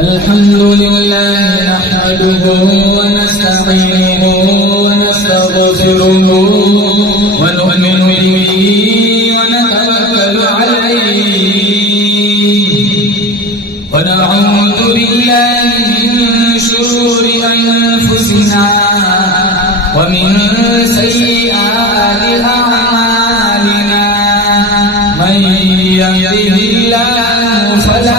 अल्हम्दुलिल्लाह नहमदुहु व नस्तईनुहु व नस्तगफिरुहु व नु'मिनु बिही व नतवक्कलु अलैहि व नऊज़ु बिल्लाहि मिन शुरूरि अनफुसिना व मिन सय्यिआति अअमालिना मन यहदिहिल्लाहु फला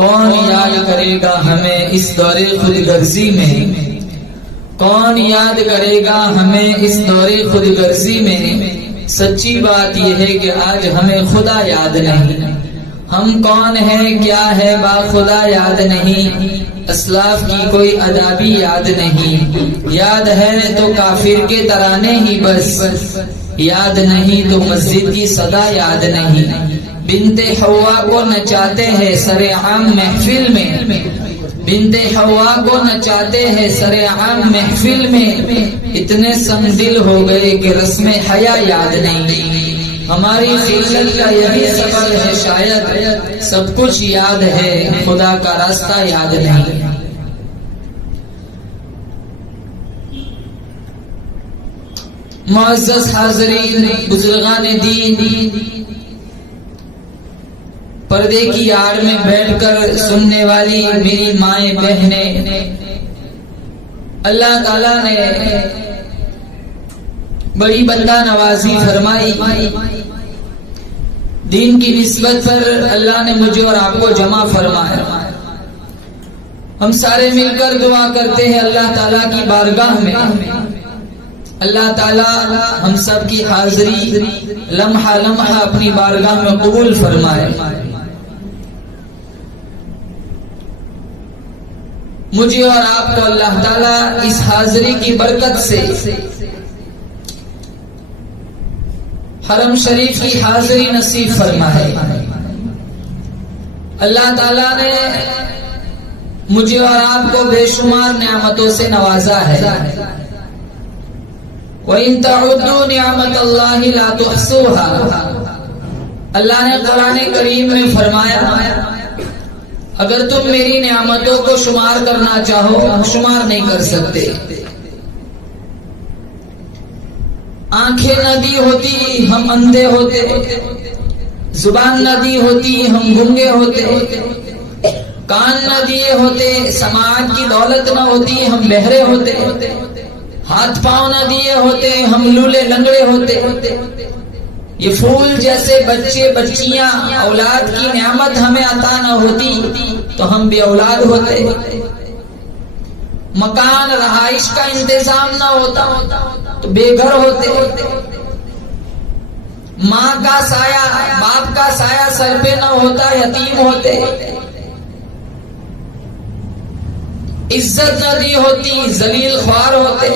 कौन याद करेगा हमें इस दौरे खुदगर्जी में कौन याद करेगा हमें इस दौरे खुदगर्जी में सच्ची बात यह है कि आज हमें खुदा याद नहीं हम कौन हैं क्या है बाखुदा याद नहीं असलाफ की कोई अदा भी याद नहीं याद है तो काफिर के तराने ही बस याद नहीं तो मस्जिद की सदा याद नहीं बिनते हवा को नचाते हैं सरेआम महफिल में बिनते हवा को नचाते हैं सरेआम महफिल में इतने समदिल हो गए कि रस्म हया याद नहीं हमारी खिलत का यही सबब है शायद सब कुछ याद है खुदा का रास्ता याद नहीं मुअज़्ज़ज़ हाज़रीन बुजुर्गान दीन पर्दे की आड़ में बैठकर सुनने वाली मेरी माएं बहनें अल्लाह ताला ने बड़ी बंदा नवाजी फरमाई दीन की निस्बत पर अल्लाह ने मुझे और आपको जमा फरमाया हम सारे मिलकर दुआ करते हैं अल्लाह ताला की बारगाह में अल्लाह ताला हम सब की हाजिरी लम्हा लम्हा अपनी बारगाह में कबूल फरमाए मुझे और आपको अल्लाह ताला इस हाजिरी की बरकत से हरम शरीफ की हाजिरी नसीब फरमाए। अल्लाह ताला ने मुझे और आपको बेशुमार नियामतों से नवाजा है। वइन तउद्दू निअमतल्लाहि ला तुहसूहा। अल्लाह ने कुरान करीम में फरमाया, अगर तुम मेरी नियामतों को शुमार करना चाहो, शुमार नहीं कर सकते। आंखें न दी होती हम अंधे होते, जुबान न दी होती हम गूंगे होते, कान न दिए होते, समाज की दौलत न होती हम बहरे होते, हाथ पांव न दिए होते हम लूले लंगड़े होते। ये फूल जैसे बच्चे बच्चियां औलाद की नियामत हमें अता न होती तो हम भी औलाद होते। मकान रहाइश का इंतजाम न होता तो बेघर होते। माँ का साया बाप का साया सर पे न होता यतीम होते। इज्जत न दी होती जलील ख्वार होते।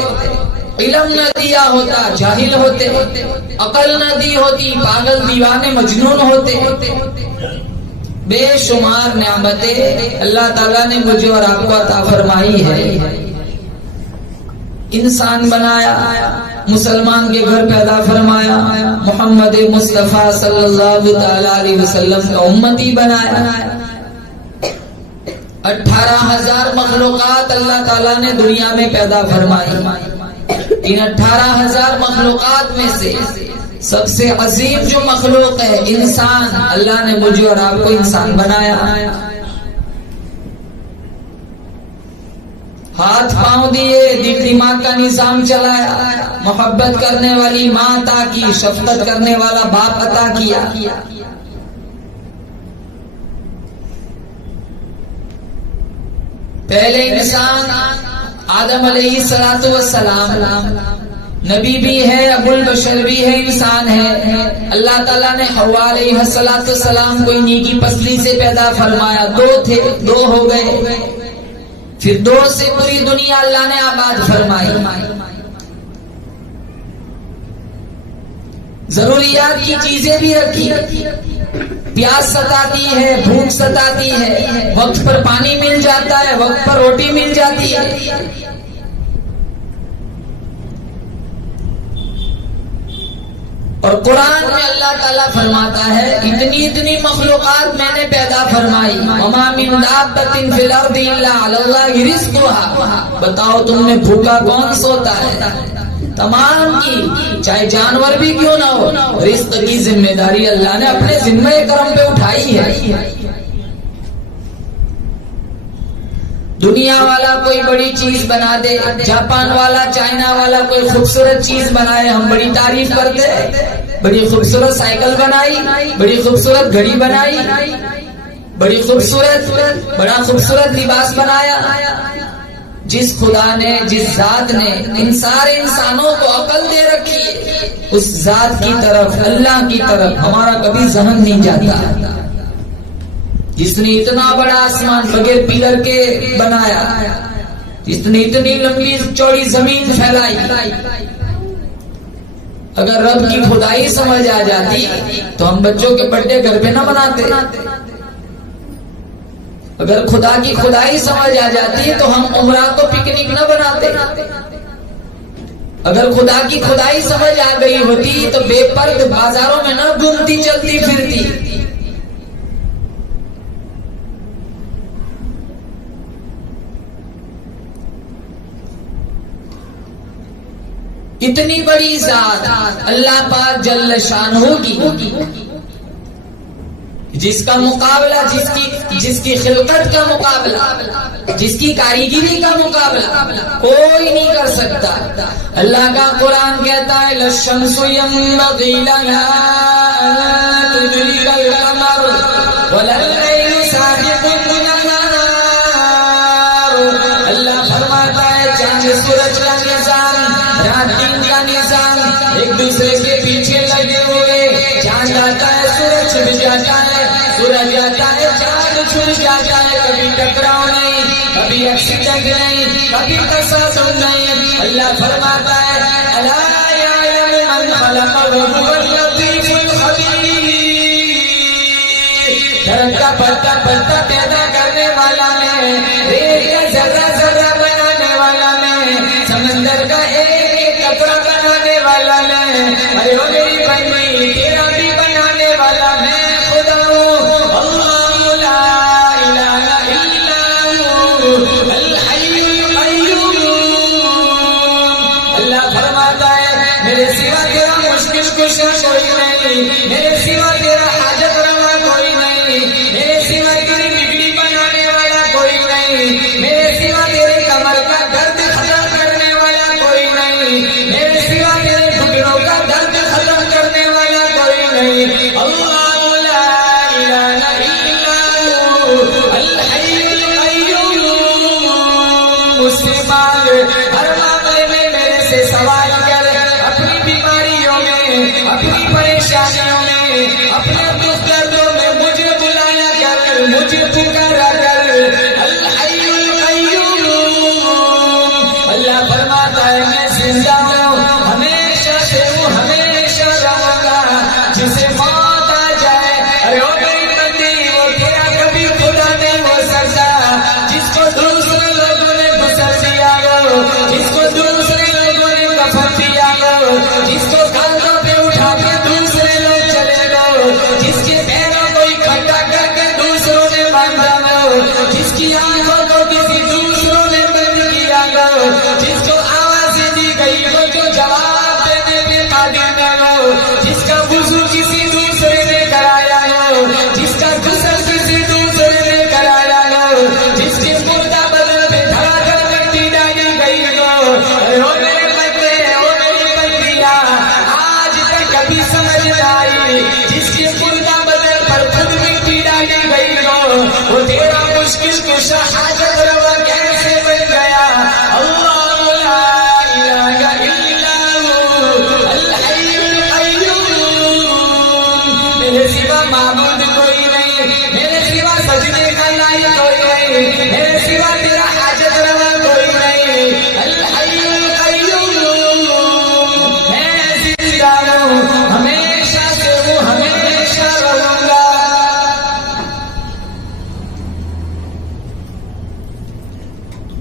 इल्म न दिया होता जाहिल होते। अकल न दी होती पागल दीवाने मजनून होते। बेशुमार नियामतें अल्लाह ताला ने मुझे और आपको अता फरमाई है। इंसान बनाया, मुसलमान के घर पैदा फरमाया, मोहम्मद मुस्तफा सल्लल्लाहु अलैहि वसल्लम का उम्मती बनाया। 18,000 मखलूकात अल्लाह ताला ने दुनिया में पैदा फरमाई। इन 18,000 मखलूकात में से सबसे अजीम जो मखलूक है इंसान, अल्लाह ने मुझे और आपको इंसान बनाया। हाथ पांव दिए, दिल दिमाग का निजाम चलाया, मोहब्बत करने वाली माँ अता की, शफकत करने वाला बाप अता किया। पहले इंसान आदम अलैहिस्सलातु वस्सलाम नबी भी है, अबुल बशर भी है, इंसान है। अल्लाह ताला ने हव्वा अलैहिस्सलातु वस्सलाम को इन्हीं की पसली से पैदा फरमाया। 2 थे, 2 हो गए। फिर 2 से पूरी दुनिया अल्लाह ने आबाद फरमाई। जरूरियात की चीजें भी रखी। प्यास सताती है, भूख सताती है, वक्त पर पानी मिल जाता है, वक्त पर रोटी मिल जाती है। और कुरान में अल्लाह ताला फरमाता है, इतनी इतनी मखलूकात मैंने पैदा फरमाई। वमा मिन दाब्बतिन फिल अर्दि इल्ला अलल्लाहि रिज़्कुहा। बताओ तुमने भूखा कौन सोता है? तमाम की, चाहे जानवर भी क्यों ना हो, रिज़्क की जिम्मेदारी अल्लाह ने अपने जिम्मे करम पे उठाई है। दुनिया वाला कोई बड़ी चीज बना दे, जापान वाला, चाइना वाला कोई खूबसूरत चीज बनाए, हम बड़ी तारीफ करते। बड़ी खूबसूरत साइकिल बनाई, बड़ी खूबसूरत घड़ी बनाई, बड़ी खूबसूरत, बड़ा खूबसूरत लिबास बनाया। जिस खुदा ने, जिस जात ने इन सारे इंसानों को अकल दे रखी, उस जात की तरफ, अल्लाह की तरफ हमारा कभी जहन नहीं जाता। जिसने इतना बड़ा आसमान बगैर पिलर के बनाया, जिसने इतनी लंबी चौड़ी जमीन फैलाई, अगर रब की खुदाई समझ आ जाती तो हम बच्चों के बर्थडे घर पे ना बनाते। अगर खुदा की खुदाई समझ आ जाती तो हम उम्रा को पिकनिक न बनाते। अगर खुदा की खुदाई समझ आ गई होती तो बेपर्द बाजारों में न घूमती चलती फिरती। इतनी बड़ी जात अल्लाह पाक जल्ल शानहू की, जिसका मुकाबला, जिसकी खिलकत का मुकाबला, जिसकी कारीगिरी का मुकाबला कोई नहीं कर सकता। अल्लाह का कुरान कहता है, लशम्सु यंबगी लहा अन तुदरिकल कमर वलल्लैलु साबिकुन नहार। अल्लाह फरमाता है, चांद सूरज का निजाम, रात दिन का निजाम एक दूसरे के पीछे लगे हुए। चांद आता है, सूरज छिप जाता है, सूरज आता है, चांद छुप जाता है। कभी टकराव नहीं, कभी एक्सीडेंट नहीं, कभी तसादुम नहीं। अल्लाह फरमाता है, अला यअलमु मन का पत्ता पत्ता पैदा करने वाला मैं, रेत का जर्रा जर्रा बनाने वाला मैं, समंदर का एक कपड़ा बनाने वाला मैं, अरे ओ मेरी बंदी तेरा भी बनाने वाला मैं खुदा हूँ। अल्लाहु ला इलाहा इल्ला हू अल हय्युल क़य्यूम। अल्लाह फरमाता है मेरे सिवा तेरा मुश्किल कुशा कोई नहीं, मेरे सिवा तेरा हाजत रवा कोई नहीं, मेरे सिवा तेरी बिगड़ी बनाने वाला कोई नहीं, मेरे सिवा तेरे कमर का दर्द खत्म करने वाला कोई नहीं, मेरे सिवा तेरे घुटनों का दर्द खत्म करने वाला कोई नहीं। अल्लाहु ला इलाहा इल्ला हू अल हय्युल क़य्यूम। मुझसे मांग, हर मामले में मेरे से सवाल कर, अपनी बीमारियों में, अपनी परेशानियों में, अपने दुख दर्दों में मुझे बुलाया कर, मुझे पुकारा कर। अल हय्युल क़य्यूम। अल्लाह फरमाता है मैं जिंदा हूँ, हमेशा से हूँ, हमेशा रहूंगा। जिसे मौत आ जाए, अरे ओ मेरी बंदी वो तेरा कभी खुदा नहीं हो सकता। जिसको दूसरे लोगों ने गुस्सा दिया हो, जिसको दूसरे लोगों ने कफन दिया हो, जिसको कांधों पे उठा के दूसरे लोग चले गए, जिसके पैरों को इकट्ठा करके दूसरों ने बांधा हो, जिसकी आंखों को किसी दूसरों ने बंद किया हो, जिसको आवाज़ें दी गई हो जो जवाब देने पे काबिल न हो, जिसका वुज़ू किसी दूसरे ने कराया हो, जिसका गुस्ल किसी दूसरे ने कराया हो, जिसके मुर्दा बदन पे धड़ाधड़ मिट्टी डाली गई हो। अरे ओ मेरे बंदे, ओ मेरी बंदियाँ, आज तक कभी समझ न आई, जिसके मुर्दा बदन पर खुद मिट्टी डाली गई हो, वो तेरा मुश्किल कुशा हाजत रवा कैसे बन गया। अल्लाहु ला इलाहा इल्ला हू अल हय्युल क़य्यूम। मेरे सिवा माबूद कोई नहीं, मेरे सिवा सजदे का लायक कोई नहीं, मेरे सिवा तेरा हाजत रवा कोई नहीं। अल हय्युल क़य्यूम। मैं जिंदा हूँ, हमेशा से हूँ, हमेशा रहूंगा।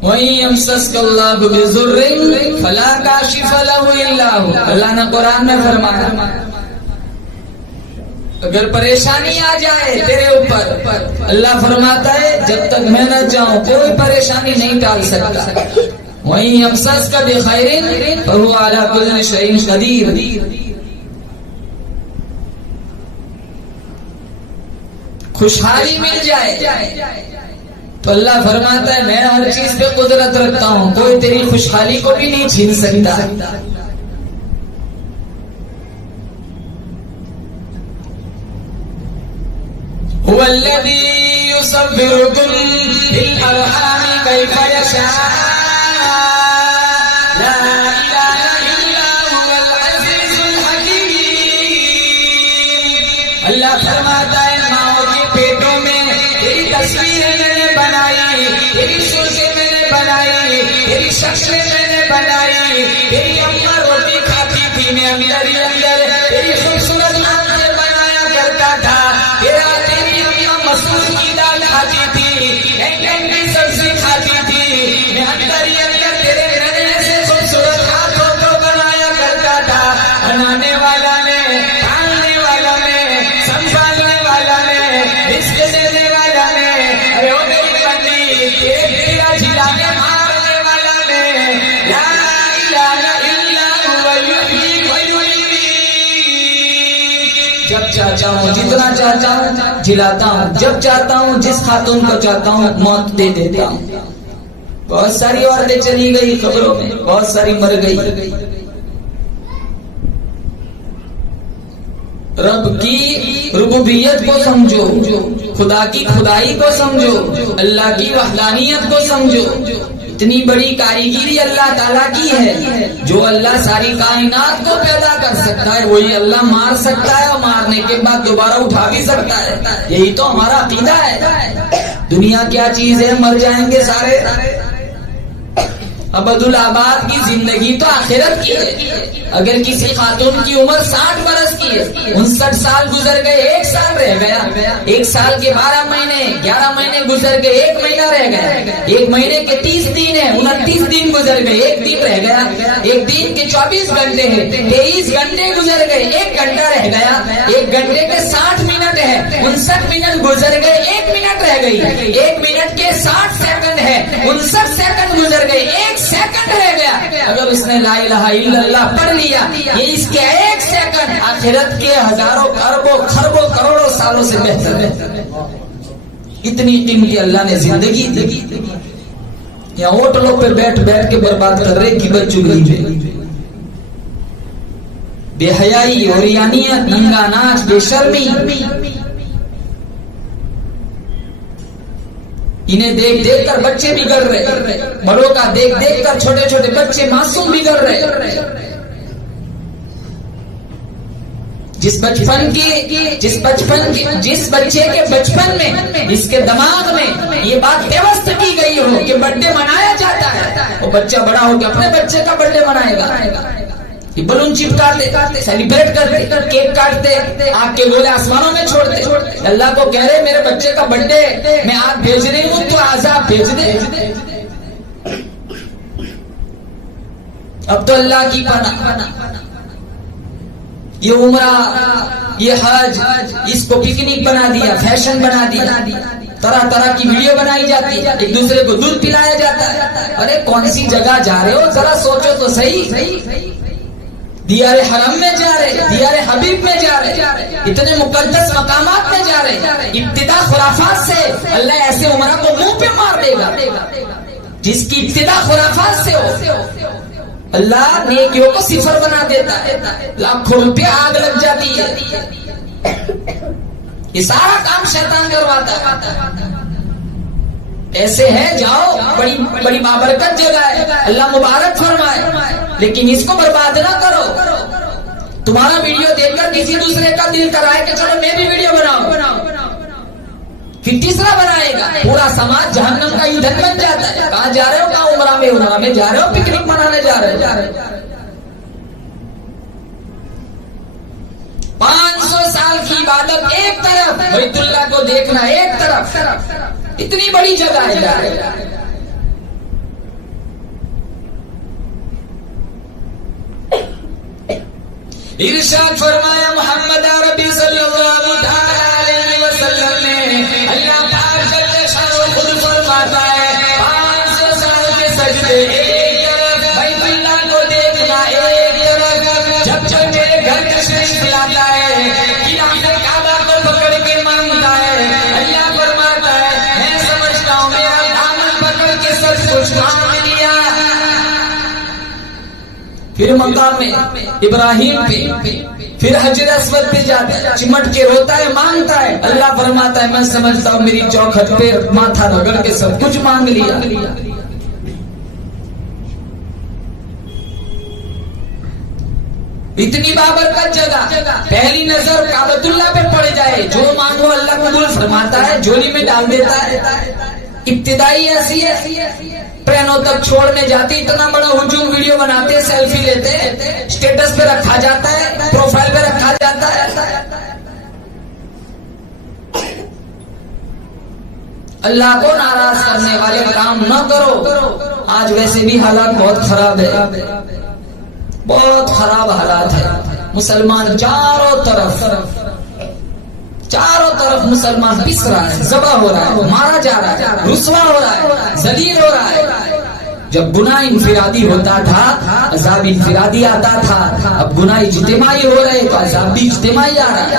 वही यमसस्कल्लाहु बिज़ुर्रिन फला काशिफ लहु इल्ला हू। अल्लाह ने कुरान में फरमाया अगर परेशानी आ जाए तेरे ऊपर, अल्लाह फरमाता है जब तक मैं न जाऊं कोई परेशानी नहीं टाल सकता। वही यमसस्का बिखैरिन फहुवा अला कुल्लि शैइन क़दीर। खुशहाली मिल जाए तो अल्लाह फरमाता है मैं हर चीज पे कुदरत रखता हूँ, कोई तेरी खुशहाली को भी नहीं छीन सकता। हुवल्लज़ी युसव्विरुकुम फिल अरहामि कैफ़ यशा ला इलाहा इल्ला हुवल अज़ीज़ुल हकीम। अल्लाह फरमाता है माओ के पेटों में तेरी तस्वीरें मैंने बनाई, तेरी सूरतें मैंने बनाई, तेरी शक्लें मैंने बनाई। तेरी अम्मा रोटी खाती थी, मैं अंदर ही अंदर तेरी खूबसूरत आंखें बनाया करता था। तेरी अम्मा मसूर की दाल खाती थी, की सब्जी खाती थी, मैं अंदर ही अंदर तेरे नन्हे से खूबसूरत हाथों को बनाया करता था। बनाने वाला मैं, पालने वाला मैं, संभालने वाला मैं, रिज़्क़ देने वाला मैं। अरे ओ मेरी बंदी तेरा झिलाने मारने वाला मैं। ला इलाहा इल्ला हुवा युहयी व युमीत। जब चाहता हूँ, जितना चाहता हूँ जिलाता हूँ, जब चाहता हूँ जिस खातून को चाहता हूँ मौत दे देता हूँ। बहुत सारी औरतें चली गई कब्रों में, बहुत सारी मर गई। रब की रुबूबियत को समझो, खुदा की खुदाई को समझो, अल्लाह की वहदानियत को समझो। इतनी बड़ी कारीगिरी अल्लाह ताला की है। जो अल्लाह सारी कायनात को पैदा कर सकता है वही अल्लाह मार सकता है और मारने के बाद दोबारा उठा भी सकता है। यही तो हमारा अकीदा है। दुनिया क्या चीज है, मर जाएंगे सारे, अबदुल आबाद की जिंदगी तो आखिरत की है। अगर किसी खातून की उम्र 60 बरस की है, 59 साल गुजर गए, 1 साल रह गया, 1 साल के 12 महीने, 11 महीने गुजर गए, 1 महीना रह गया, 1 महीने के 30 दिन है, 29 दिन गुजर गए, 1 दिन रह गया, 1 दिन के 24 घंटे है, 23 घंटे गुजर गए, 1 घंटा रह गया, 1 घंटे के 60 मिनट है, 59 मिनट गुजर गए, 1 मिनट रह गई, 1 मिनट के 60 सेकंड है, 59 सेकंड गुजर गए, 1 सेकंड रह गया। अगर उसने ला इलाहा इल्लल्लाह पढ़ लिया, ये इसके 1 सेकंड आखिरत के हजारों अरबों खरबों करोड़ों सालों से बेहतर है। इतनी कीमती अल्लाह ने जिंदगी दी। यहाँ होटलों पे बैठ बैठ के बर्बाद कर रहे की बच्चुगली में, बेहयाई, ओरियानियत, नंगा नाच, बेशर्मी, इन्हें देख देख कर बच्चे बिगड़ रहे, बड़ों का देख देख कर छोटे छोटे बच्चे मासूम बिगड़ रहे। जिस बच्चे के बचपन में, जिसके दिमाग में ये बात व्यवस्था की गई हो कि बर्थडे मनाया जाता है, वो बच्चा बड़ा होकर अपने बच्चे का बर्थडे मनाएगा, बलून चिपकाते, सेलिब्रेट करते, केक काटते, आग के गोले आसमानों में छोड़ते। अल्लाह को कह रहे मेरे बच्चे का बर्थडे मैं आज भेज रही हूँ, तो आजाब भेज दे। अब तो अल्लाह की पनाह, ये उम्रा, ये हज, इसको पिकनिक बना दिया, फैशन बना दिया, तरह तरह की वीडियो बनाई जाती है, एक दूसरे को दूध पिलाया जाता है। अरे कौन सी जगह जा रहे हो, जरा सोचो तो सही। दियारे हरम में जा रहे, दियारे हबीब में जा रहे, इतने मुकद्दस मकामात में जा रहे। इब्तिदा खुराफात से अल्लाह ऐसे उमरा को मुंह पे मार देगा। जिसकी इब्तिदा खुराफात से हो, अल्लाह नेकियों को सिफर बना देता है, लाखों रुपया आग लग जाती है। ये सारा काम शैतान करवाता है। ऐसे है, जाओ, बड़ी बड़ी बाबरकत जगह है, अल्लाह मुबारक फरमाए, लेकिन इसको बर्बाद ना करो। तुम्हारा वीडियो देखकर किसी दूसरे का दिल कराए कि चलो मैं भी वीडियो बनाऊं, फिर तीसरा बनाएगा, पूरा समाज जहन्नम का ईंधन बन जाता है। कहाँ जा रहे हो, कहाँ उमरा में जा रहे हो, पिकनिक मनाने जा रहे हो। 500 साल की इबादत एक तरफ, बैतुल्लाह को देखना एक तरफ, इतनी बड़ी जगह है। इरशाद फरमाया मोहम्मद अरबी सल्लल्लाहु अलैहि वसल्लम ने, अल्लाह पाक जल्ले शानो खुद फरमाता है 500 साल के सजदे एक तरफ, बैतुल्लाह को देखना एक तरफ। जब जब मेरे घर तशरीफ लाता है, किनारे काबा को पकड़ के मांगता है, अल्लाह फरमाता है मैं समझता हूँ मेरा दामन पकड़ के सब कुछ मांग लिया। फिर मकाम में इब्राहिम पे, फिर हजर अस्वद पे जाता है, चिमट के रोता है, मांगता है। अल्लाह फरमाता है मैं समझता हूँ मेरी चौखट पे माथा रगड़ के सब कुछ मांग लिया। इतनी बाबरकत जगह, पहली नजर काबतुल्लाह पे पड़ जाए, जो मांगो अल्लाह कबूल फरमाता है, झोली में डाल देता है। इब्तिदाई ऐसी है, ट्रेनों तक छोड़ने जाती, इतना बड़ा हुजूम वीडियो बनाते, सेल्फी लेते, स्टेटस पे रखा जाता है, प्रोफाइल पे रखा जाता है। अल्लाह को नाराज करने वाले काम न करो। आज वैसे भी हालात बहुत खराब है, बहुत खराब हालात है। मुसलमान चारों तरफ मुसलमान पिस रहा है, ज़बा हो रहा है, मारा जा रहा है, रुसवा हो रहा है, जलील हो रहा है। जब गुनाह इनफिरादी होता था, अज़ाब इनफिरादी आता था। अब गुनाह इज्तिमाई हो रहे तो अज़ाब भी इज्तिमाई आ रहा है।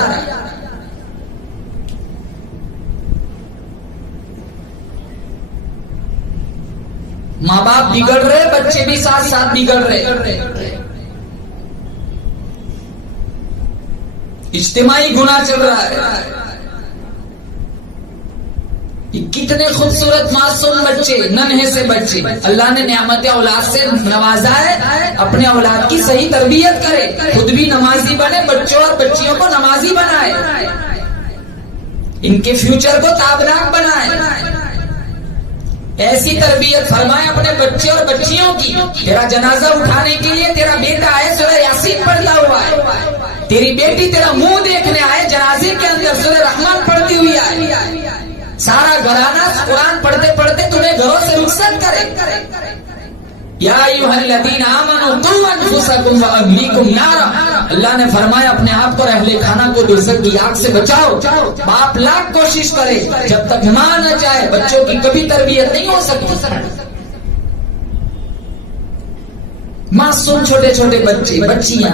माँ बाप बिगड़ रहे, बच्चे भी साथ साथ बिगड़ रहे। इज्तिमाई गुनाह चल रहा है। कितने खूबसूरत मासूम बच्चे, नन्हे से बच्चे, अल्लाह ने नियामत औलाद से नवाजा है। अपने औलाद की सही तरबियत करे, खुद भी नमाजी बने, बच्चों और बच्चियों को नमाजी बनाए, इनके फ्यूचर को ताबनाक बनाए। ऐसी तरबियत फरमाए अपने बच्चे और बच्चियों की। तेरा जनाजा उठाने के लिए तेरा बेटा आए, सूरह यासीन पढ़ता हुआ है। तेरी बेटी तेरा मुंह देखने आए, जनाजे के अंदर सूरह रहमान पढ़ती हुई आए। सारा घराना कुरान पढ़ते पढ़ते तुम्हें घरों से रुखसत करे। या अय्युहल्लज़ीना आमनू क़ू अनफुसकुम व अहलीकुम नारा। अल्लाह ने फरमाया अपने आप को अहले खाना को दोज़ख की आग से बचाओ। बाप लाख कोशिश करे, जब तक मां न चाहे बच्चों की कभी तरबियत नहीं हो सकती। मासूम छोटे छोटे बच्चे बच्चियां,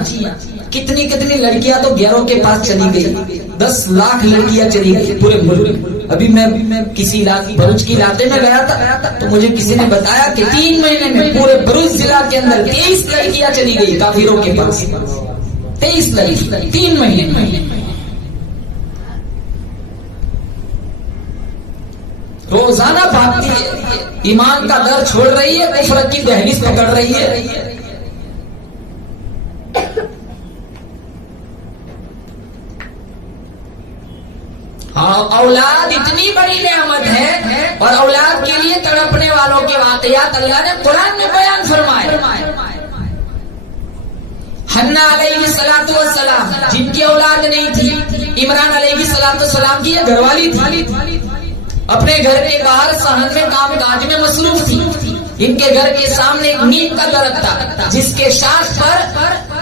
कितनी कितनी लड़कियां तो गैरों के पास चली गई। 10 लाख लड़कियां चली गई पूरे मुल्क। अभी मैं किसी भरूच की इलाके में गया था तो मुझे किसी ने बताया कि 3 महीने में पूरे भरूच जिला के अंदर 23 लड़कियां चली गई काफिरों के पास। 23 लड़की 3 महीने में। रोजाना भागती है, ईमान का दर छोड़ रही है, कुफ्र की दहलीज पकड़ रही है। औलाद इतनी बड़ी नेमत है और औलाद के लिए तड़पने वालों के वाकयात अल्लाह ने कुरान में बयान फरमाए। हन्ना अलैहिस्सलातु वस्सलाम जिनकी औलाद नहीं थी, इमरान अलैहिस्सलातु वस्सलाम की घरवाली थी, अपने घर के बाहर सहन में काम काज में मसरूफ थी। इनके घर के सामने एक नीम का दरख्त था, जिसके शाख पर,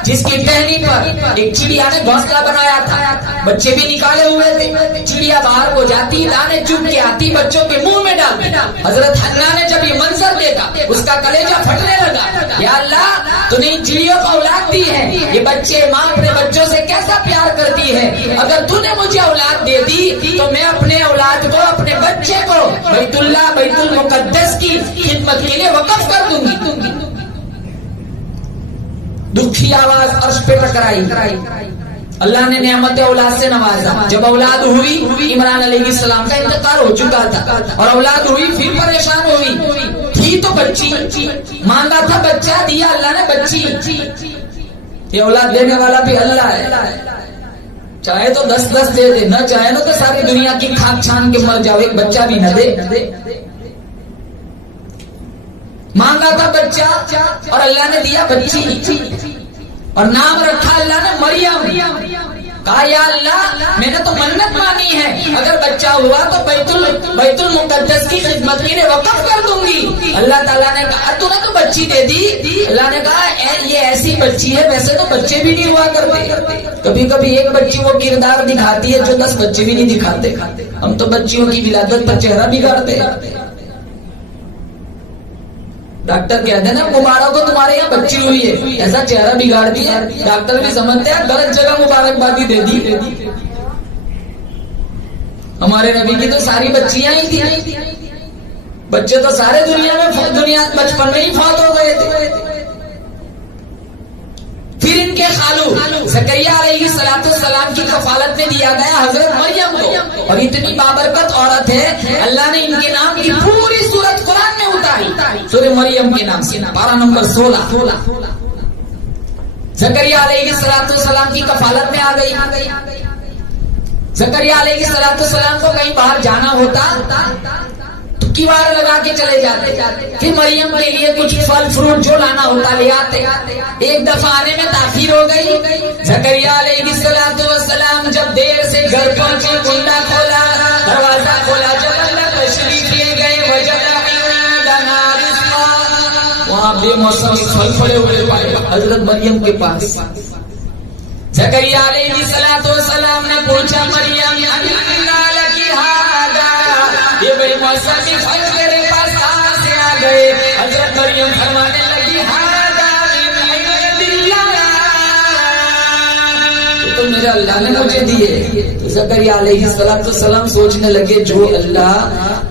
जिसकी टहनी पर एक चिड़िया ने घोंसला बनाया था। बच्चे भी निकाले हुए थे। चिड़िया बाहर को जाती, दाने चुग के आती, बच्चों के मुंह में डालती। हजरत हन्ना ने जब ये मंजर देखा, उसका कलेजा फटने लगा। या अल्लाह, तूने इन चिड़ियों को औलाद दी है, ये बच्चे माँ अपने बच्चों से कैसा प्यार करती है। अगर तूने मुझे औलाद दे दी तो मैं अपने औलाद को, अपने बच्चे को बैतुल्लाह, बैतुल मुकद्दस की खिदमत के लिए वक़्फ़ कर दूंगी। दुखी आवाज अर्श पे टकराई। अल्लाह ने नेमत औलाद से नवाजा। जब औलाद हुई, इमरान अलैहिस्सलाम का इंतकाल हो चुका था और औलाद हुई, फिर परेशान हुई। थी तो बच्ची, मांगा था बच्चा, दिया अल्लाह ने बच्ची। ये औलाद देने वाला भी अल्लाह है। चाहे तो 10-10 दे दे, न चाहे ना तो सारी दुनिया की खाक छान के मर जाओ, एक बच्चा भी न दे। मांगा था बच्चा और अल्लाह ने दिया बच्ची और नाम रखा अल्लाह ने मरियम। कहा या अल्लाह, मैंने तो मन्नत मानी है, अगर बच्चा हुआ तो बैतुल मुकद्दस की खिदमत के लिए वक़्फ़ कर दूंगी। अल्लाह ताला ने कहा तूने तो बच्ची दे दी। अल्लाह ने कहा ये ऐसी बच्ची है, वैसे तो बच्चे भी नहीं हुआ करते। कभी कभी एक बच्ची वो किरदार दिखाती है जो 10 बच्चे भी नहीं दिखाते। हम तो बच्चियों की विलादत पर चेहरा बिगाड़ते। डॉक्टर कहते हैं ना, कुमारों को तुम्हारे यहाँ बच्ची हुई है, ऐसा चेहरा बिगाड़ दिया। डॉक्टर भी समझते हैं गलत जगह मुबारकबादी दे दी। हमारे नबी की तो सारी बच्चियां ही थी। बच्चे तो सारे दुनिया बचपन में ही फौत हो गए थे। फिर इनके खालू ज़करिया अलैहिस्सलाम की कफालत में दिया गया हजरत मरियम को। और इतनी बाबरकत औरत है, अल्लाह ने इनके नाम की पूरी सूरत कुरान में उतारी, सूरह मरियम के नाम से, पारा नंबर 16। ज़करिया अलैहिस्सलाम की कफालत में आ गई। ज़करिया अलैहिस्सलाम को कहीं बाहर जाना होता तो किवाड़ लगा के चले जाते। फिर मरियम के लिए कुछ फल फ्रूट जो लाना होता ले आते। एक दफा आने में ताखीर हो गई। ज़करिया अलैहिस्सलाम जब देर से घर पहुंचे, कुंडा खोला, दरवाजा खोला, जब अल्लाह तशरीफ ले गए, वहां बेमौसमी फल पड़े हुए पाए हजरत मरियम के पास। ज़करिया अलैहिस्सलाम ने पूछा, मरियम ये बेमौसमी फल तेरे पास कहां से आ गए। हजरत मरियम फरमाने लगी, तो मेरे अल्लाह ने मुझे दिए। तो ज़करिया अलैहिस्सलाम सोचने लगे, जो अल्लाह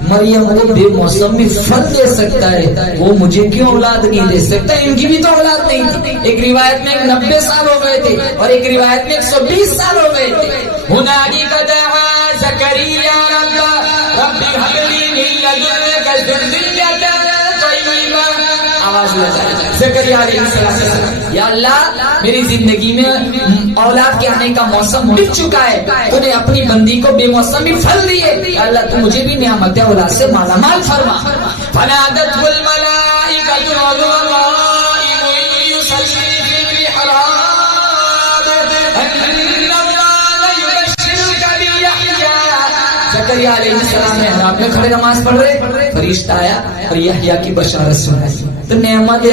मरियम को बेमौसम में फल दे सकता है, वो मुझे क्यों औलाद नहीं दे सकता। इनकी भी तो औलाद नहीं थी। एक रिवायत में 90 साल हो गए थे और एक रिवायत में 120 साल हो गए थे। हुनाली का दवा ज़करिया आवाज आवाज लगाई। ज़करिया अलैहिस्सलाम, या अल्लाह मेरी जिंदगी में औलाद के आने का मौसम बीत चुका है, तूने अपनी बंदी को बेमौसमी फल दिए, अल्लाह तू मुझे भी नियामत औलाद से मालामाल फरमा। फनादतहुल मलाइकतु ज़करिया अलैहिस्सलाम मेहराब में खड़े नमाज पढ़ रहे, फरिश्ता आया और यहया की बशारत सुनाई। तो नेमत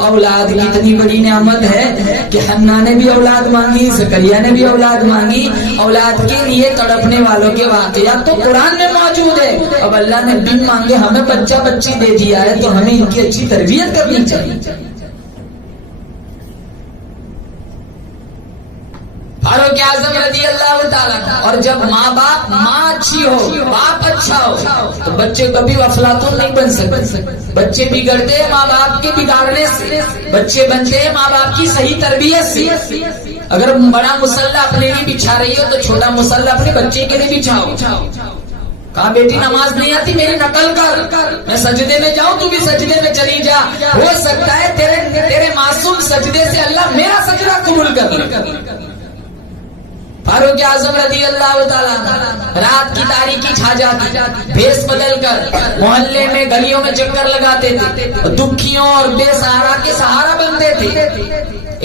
औलाद की इतनी बड़ी नेमत है कि हन्ना ने भी औलाद मांगी, ज़करिया ने भी औलाद मांगी। औलाद के लिए तड़पने वालों के वाक़यात तो कुरान में मौजूद है। अब अल्लाह ने बिन मांगे हमें बच्चा बच्ची दे दिया है, तो हमें इनकी अच्छी तरबियत करनी चाहिए। फारूक आज़म रज़ी अल्लाह ताला। और जब माँ अच्छी हो, बाप अच्छा हो, तो बच्चे कभी अफलातून नहीं बन सकते। बच्चे बिगड़ते हैं माँ बाप के बिगाड़ने से, बच्चे बनते हैं माँ बाप की सही तरबियत से। अगर बड़ा मुसल्ला अपने लिए बिछा रही हो तो छोटा मुसल्ला अपने बच्चे के लिए बिछाओ। कहा बेटी नमाज नहीं आती, मेरी नकल कर, मैं सजदे में जाऊं तू भी सजदे में चली जा। हो सकता है तेरे मासूम सजदे से अल्लाह मेरा सजदा कबूल कर। फारूक आज़म रज़ी अल्लाह ताला रात की तारीकी छा जाती, भेष बदल कर मोहल्ले में गलियों में चक्कर लगाते थे, दुखियों और बेसहारा के सहारा बनते थे।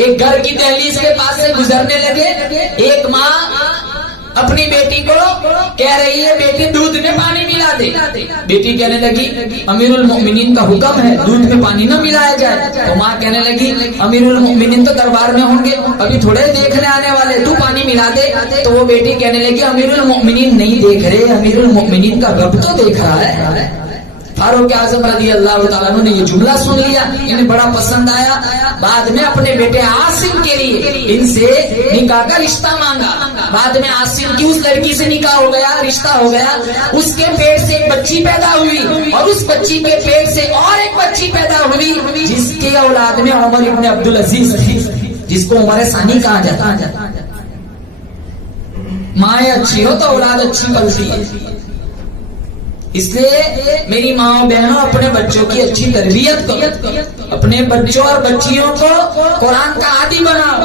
एक घर की दहलीज के पास से गुजरने लगे, एक माँ अपनी बेटी को कह रही है बेटी दूध में पानी मिला दे। बेटी कहने लगी अमीरुल मोमिनीन का हुक्म है दूध में पानी न मिलाया जाए। तो माँ कहने लगी अमीरुल मोमिनीन तो दरबार में होंगे, अभी थोड़े देखने आने वाले, तू पानी मिला दे। तो वो बेटी कहने लगी अमीरुल मोमिनीन नहीं देख रहे, अमीरुल मोमिनीन का रब तो देख रहा है। फारूक आज़म रज़ी अल्लाह ताला ने ये जुमला सुन लिया, इन्हें बड़ा पसंद आया। बाद में अपने बेटे आसिम के लिए इनसे निकाह का रिश्ता मांगा। बाद में आसिम की उस लड़की से निकाह हो गया, रिश्ता हो गया। उसके पेट से एक बच्ची पैदा हुई और उस बच्ची के पेट से और एक बच्ची पैदा हुई, जिसके औलाद में उमर इब्न अब्दुल अजीज थी, जिसको उमर सानी कहा जाता। माँ अच्छी हो तो औलाद अच्छी पलती है। इसलिए मेरी माँ बहनों अपने बच्चों की अच्छी तरबियत करो, अपने बच्चों और बच्चियों को कुरान का आदी बनाओ,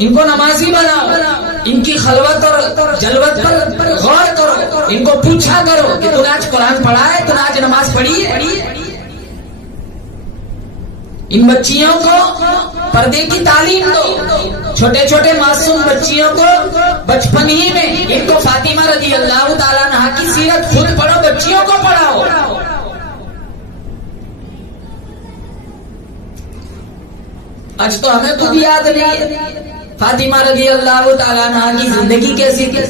इनको नमाजी बनाओ, इनकी खलवत और जलवत पर गौर करो, इनको पूछा करो कि तूने आज कुरान पढ़ा है, तूने आज नमाज पढ़ी है। इन बच्चियों को पर्दे की तालीम दो। छोटे छोटे मासूम बच्चियों को बचपन ही में इनको फातिमा रज़ी अल्लाह ताला अन्हा की सीरत खुद पढ़ो, बच्चियों को पढ़ाओ। आज तो हमें खुद याद नहीं है फातिमा रज़ी अल्लाह ताला अन्हा की जिंदगी कैसी थी,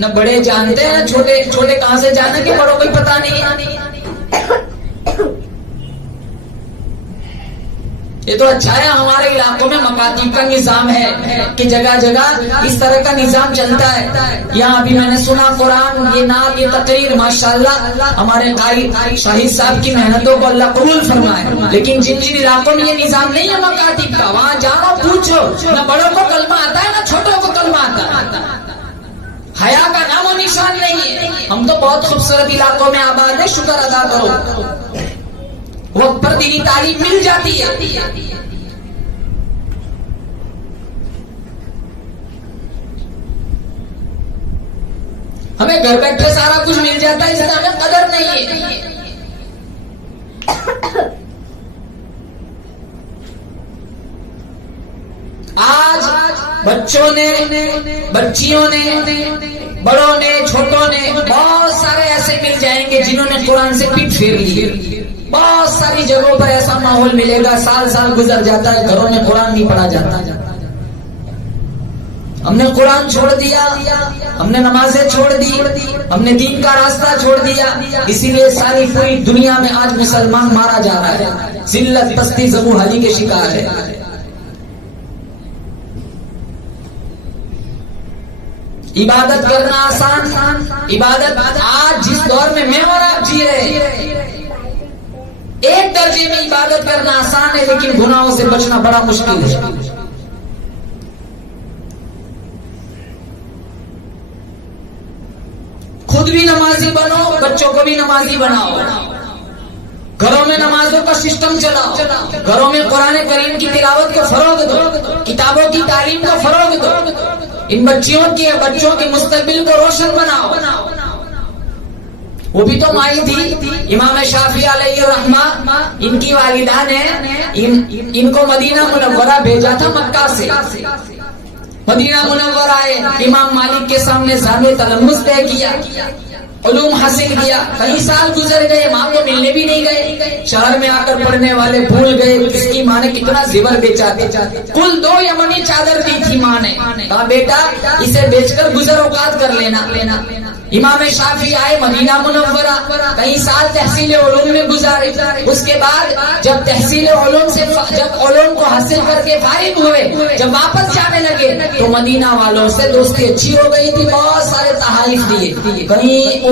न बड़े जानते हैं न छोटे छोटे कहां से जाने के बड़ों को पता नहीं। ये तो अच्छा है हमारे इलाकों में मकातीब का निजाम है कि जगह जगह इस तरह का निजाम चलता है। यहाँ अभी मैंने सुना कुरान, ये नाम, ये तकरीर, माशाल्लाह हमारे काई शाहिद साहब की मेहनतों को अल्लाह कबूल फरमाए। लेकिन जिन जिन इलाकों में ये निजाम नहीं है मकातीब का, वहाँ जाओ पूछो, न बड़ों को कलमा आता है न छोटों को कलमा आता है। हया का नामो निशान नहीं है। हम तो बहुत खूबसूरत इलाकों में आबाद है, शुक्र अदा करो, वक्त पर दीनी तालीम मिल जाती है। हमें घर बैठे सारा कुछ मिल जाता है, इससे हमें कदर नहीं है। आज बच्चों ने, बच्चियों ने, बड़ों ने, छोटों ने, बहुत सारे ऐसे मिल जाएंगे जिन्होंने कुरान से पीठ फेर ली। बहुत सारी जगहों पर ऐसा माहौल मिलेगा, साल साल गुजर जाता है, घरों में कुरान नहीं पढ़ा जाता। हमने कुरान छोड़ दिया, हमने नमाजें छोड़ दी, हमने दीन का रास्ता छोड़ दिया। इसीलिए सारी पूरी दुनिया में आज मुसलमान मारा जा रहा है, जिल्लत, पस्ती, ज़बूहाली के शिकार है। इबादत करना आसान, इबादत आज जिस दौर में मैं और आप जी रहे, एक दर्जे में इबादत करना आसान है, लेकिन गुनाहों से बचना बड़ा मुश्किल है। खुद भी नमाजी बनो, बच्चों को भी नमाजी बनाओ। घरों में नमाजों का सिस्टम चलाओ, घरों में कुरान करीम की तिलावत को फरोग दो, किताबों की तालीम को फरोग दो, इन बच्चों के मुस्तकबिल को रोशन बनाओ। वो भी तो माई थी इमाम शाफी अलैहि रहमा, इनकी वालिदा ने इनको मदीना मुनव्वरा भेजा था मक्का से। मदीना मुनव्वरा आए, इमाम मालिक के सामने जामे तलम्मुस तय किया, उलूम हासिल किया। कई साल गुजर गए, माँ को मिलने भी नहीं गए। शहर में आकर पढ़ने वाले भूल गए किसकी माँ ने कितना जेवर बेचा था। कुल 2 यमनी चादर दी थी माँ ने, कहा बेटा इसे बेचकर गुजर औकात कर लेना। इमाम शाफी आए मदीना मुनव्वरा, कई साल तहसील उलूम में गुजारे। उसके बाद जब तहसील उलूम से जब उलूम को हासिल करके फारिग हुए, जब वापस जाने लगे तो मदीना वालों से दोस्ती अच्छी हो गई थी, बहुत सारे तहाइफ दिए। कई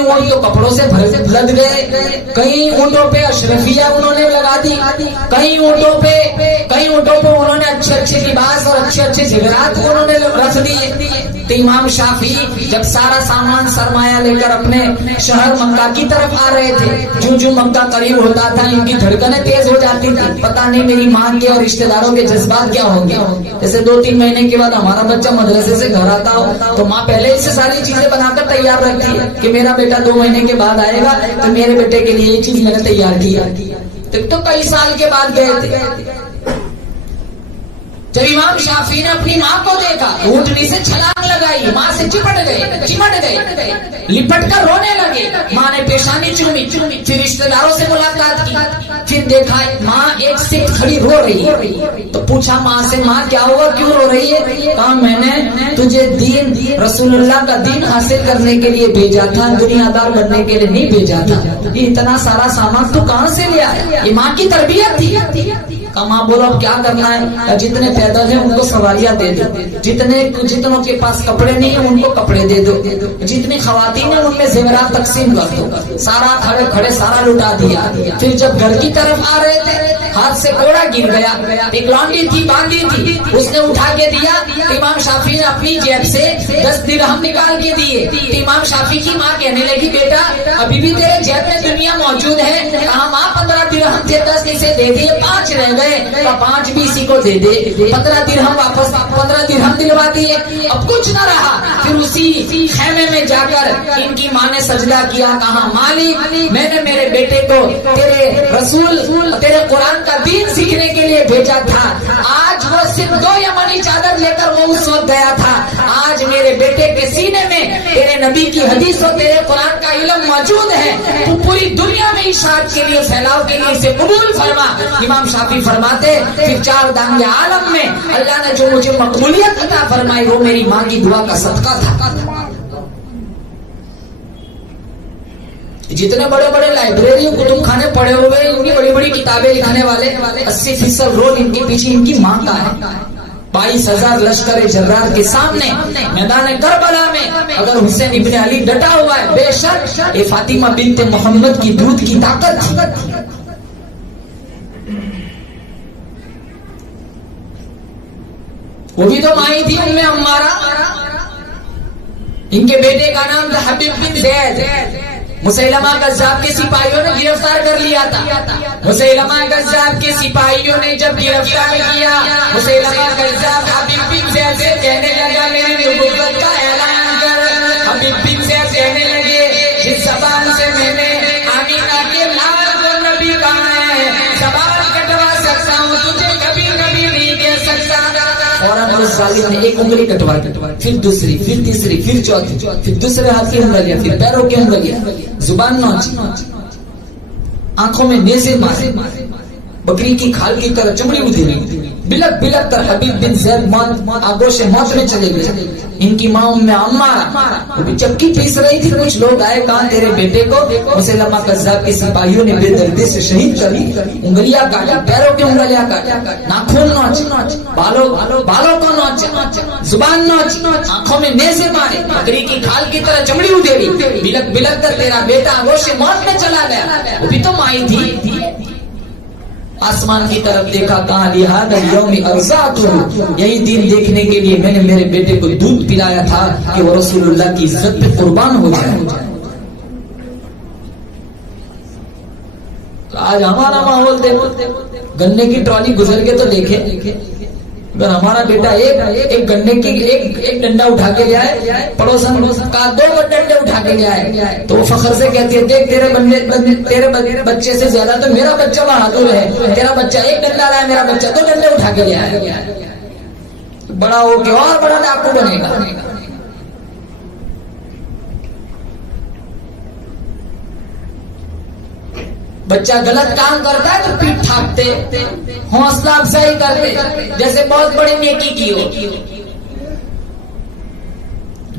ऊँट तो कपड़ों से लद गए, कई ऊँटों पे अशरफिया उन्होंने लगा दी, कई ऊँटों पे उन्होंने अच्छे लिबास और अच्छे जेवरात उन्होंने रख दिए। तो इमाम शाफी जब सारा सामान सरमाया लेकर अपने शहर मक्का की तरफ आ रहे थे, जो मक्का करीब होता था इनकी धड़कनें तेज हो जाती थी। पता नहीं मेरी माँ के और रिश्तेदारों के जज्बात क्या होंगे। जैसे 2-3 महीने के बाद हमारा बच्चा मदरसे से घर आता हो तो माँ पहले से सारी चीजें बनाकर तैयार रखती है कि मेरा बेटा 2 महीने के बाद आएगा तो मेरे बेटे के लिए ये चीज मैंने तैयार किया। तो कई साल के बाद गए थे, जब इमाम शाफी ने अपनी माँ को देखा, ऊँटनी से छलांग लगाई, माँ से चिमट गए, लिपट कर रोने लगे। माँ ने पेशानी चूमी, फिर रिश्तेदारों से मुलाकात की, फिर देखा माँ एक सिट खड़ी रो रही है। तो पूछा माँ से, माँ क्या हुआ, क्यों रो रही है? कहा मैंने तुझे दीन रसूलुल्लाह का दीन हासिल करने के लिए भेजा था, दुनियादार बनने के लिए नहीं भेजा था। ये इतना सारा सामान तू कहाँ से ले आया? ये माँ की तरबियत थी। कमा बोलो अब क्या करना है, जितने पैदल है उनको सवारियां दे दो, जितनों के पास कपड़े नहीं है उनको कपड़े दे दो, जितनी खवातीन है उनमें जेवरात तकसीम कर दो। सारा खड़े सारा लुटा दिया। फिर जब घर की तरफ आ रहे थे, हाथ से कोड़ा गिर गया, एक लौंडी थी बांधी थी, उसने उठा के दिया। इमाम शाफी ने अपनी जेब से 10 दिरहम निकाल के दिए। इमाम शाफी की माँ कहने लगी, बेटा अभी भी तेरे जेब में दुनिया मौजूद है? कहा माँ 15 दिरहम थे, 10 इसे दे दिए, 5 रह गए, 5 भी इसी को दे दे। 15 दिरहम वापस, 15 दिरहम दिलवा दिए। अब कुछ न रहा, फिर उसी खेमे में जाकर इनकी माँ ने सजदा किया, कहा मालिक मैंने मेरे बेटे को तेरे रसूल तेरे कुरान का दीन सीखने के लिए भेजा था। आज वो सिर्फ 2 यमनी चादर लेकर वो उस वक्त गया था। आज मेरे बेटे के सीने में तेरे नबी की हदीस और तेरे कुरान का इल्म मौजूद है। तू पूरी दुनिया में इशाअत के लिए, फैलाव के लिए इसे कबूल फरमा। इमाम शाफी फरमाते, फिर 4 दांगे आलम में अल्लाह ने जो मुझे मकबूलियत अता फरमाई वो मेरी माँ की दुआ का सदका था। जितने बड़े बड़े लाइब्रेरी कुतुब खाने पड़े हुए, इनकी बड़ी बड़ी किताबें लिखने वाले 80% रोल इनके पीछे इनकी माँ का है। 22,000 लश्कर जर्रार के सामने मैदान करबला में अगर हुसैन इब्ने अली डटा हुआ है, बेशक ये फातिमा बिन्ते मोहम्मद की दूध की ताकत थी। वो भी तो माई थी उम्मे अम्मारा। इनके बेटे का नाम था हबीब बिन ज़ैद। मुसैलमा कज़्ज़ाब के सिपाहियों ने गिरफ्तार कर लिया था। मुसैलमा कज़्ज़ाब के सिपाहियों ने जब गिरफ्तार किया, मुसैलमा कज़्ज़ाब हबीब बिन ज़ैद से कहने लगा मेरी नबुव्वत का ऐलान कर। हबीब बिन ज़ैद कहने लगे, जिस ज़बान से मैंने आमीना के लाल को नबी कहा है, ज़बान कटवा सकता हूँ, तुझे कभी नबी नहीं कह सकता। और उस जालिम ने एक उंगली कटवा, फिर दूसरी, फिर तीसरी, फिर चौथी, फिर दूसरे हाथ की उंगलियां, फिर पैरों की उंगलियां, जुबान नोची, आंखों में नेज़े मारे, बकरी की खाल की तरह चमड़ी उधेड़ी, बिलक बिलक कर हबीब बिन ज़ैद आगोश मौत में चले गए। इनकी माँ उम्मे अम्मारा चक्की पीस रही थी। कुछ लोग आए, कहा तेरे बेटे को मुसैलमा कज़्ज़ाब के सिपाहियों ने बेदर्दी से शहीद कर दी। उंगलियां काटी, पैरों की उंगलियां काटी, नाखून नोच, बालों को नोच, जुबान नोच, आंखों में नेज़े मारे, बकरी की खाल की तरह चमड़ी उधेड़ी, बिलक बिलक कर तेरा बेटा आगोश मौत में चला गया। वो भी तो माई थी। आसमान की तरफ देखा, कहा लिहाजा यौम अर्ज़ातु, यही दिन देखने के लिए मैंने मेरे बेटे को दूध पिलाया था कि वो रसूलुल्लाह की इज्जत पे कुर्बान हो जाए। आज हमारा माहौल देखो, गन्ने की ट्रॉली गुजर के तो देखे, अगर हमारा बेटा एक गन्ने की एक डंडा उठा के ले आए, पड़ोसन का 2 डंडे उठा के ले आए, तो वो फखर से कहती है, देख तेरे बच्चे से ज्यादा तो मेरा बच्चा बहादुर है, तेरा बच्चा एक डंडा लाया, मेरा बच्चा 2 डंडे उठा के ले आया। बड़ा होके और बड़ा डाकू बनेगा। बच्चा गलत काम करता है तो पीठ थापते, हौसला अफजाई करते, जैसे बहुत बड़ी नेकी की हो।